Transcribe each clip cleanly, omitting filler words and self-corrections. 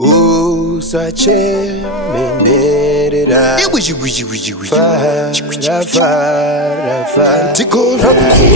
Usachemenerera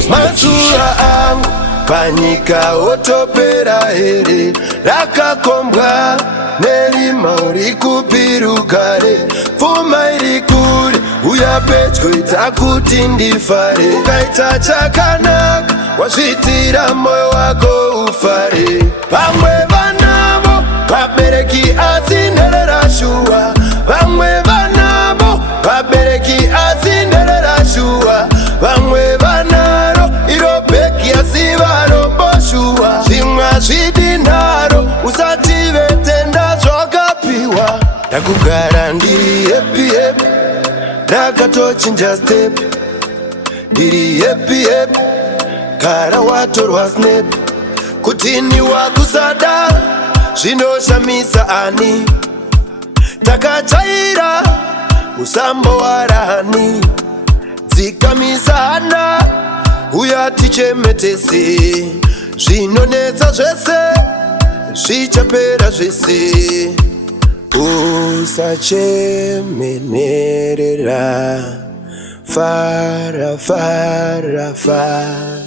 Mazuva angu panyika otopera here, rakakombwa nerima uri kupiruka re. Pfuma iri kure uya pedyo ita kuti ndifare. Ukaita chakanaka wazvitira moyo wako ufare. Vamwe vanavo vabereki asi nherera shuwa, vamwe vanavo vabereki asi nherera shuwa, vamwe vanaro iro bheki asi varomboshua. Zvimwe hazvidinaro usati vetenda zvakapiwa. Ndakugara ndiri happy happy, ndakatochinja step. Ndiri happy happy, gara watorwa snap. Kutini wakusada zvinoshamisa ani, takachaira musambo warani. Dzikamisa hana uya tichemetese, zvinonetsa zvese zvichapera zvese. Usachemenerera, fara fara fara.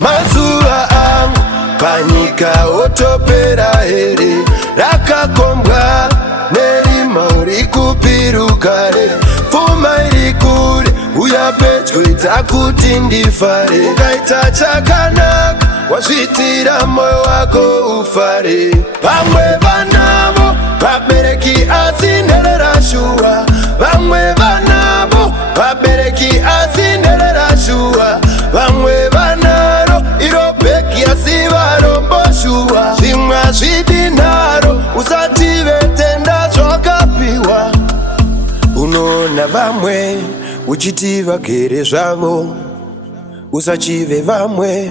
Mazuva angu panyika otopera here, rakakombwa nerima uri kupiruka re. Pfuma iri kure uya pedyo ita kuti ndifare. Ukaita chakanaka wazvitira moyo wako ufare. Vamwe vanavo vabereki asi nherera shuwa, vamwe vanavo vabereki asi nherera shuwa, vamwe vanaro iro bheki asi varomboshua. Zvimwe hazvidinaro usati vetenda zvakapiwa. Unoona vamwe uchiti vagere zvavo, usachive vamwe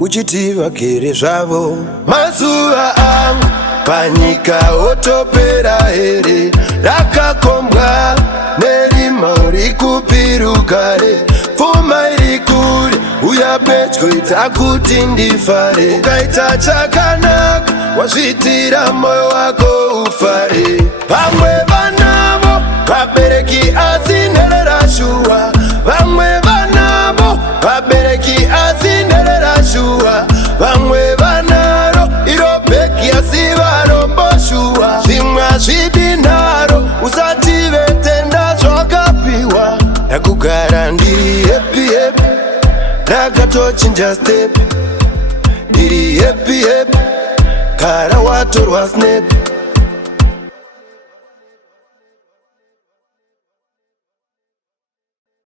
uchiti vagere zvavo. Mazuva angu panyika otopera here, rakakombwa nerima uri kupiruka re. Pfuma iri kure uya pedyo ita kuti ndifare. Ukaita chakanaka wazvitira moyo wako ufare. Vamwe vanavo vabereki asi nherera shuwa, vamwe vanavo vabereki asi nherera shuwa, vamwe vanaro iro bheki asi varomboshua. Zvimwe hazvidinaro usati vetenda zvakapiwa. Ndakugara ndiri happy happy, ndakatochinja step. Ndiri happy happy, gara watorwa snap.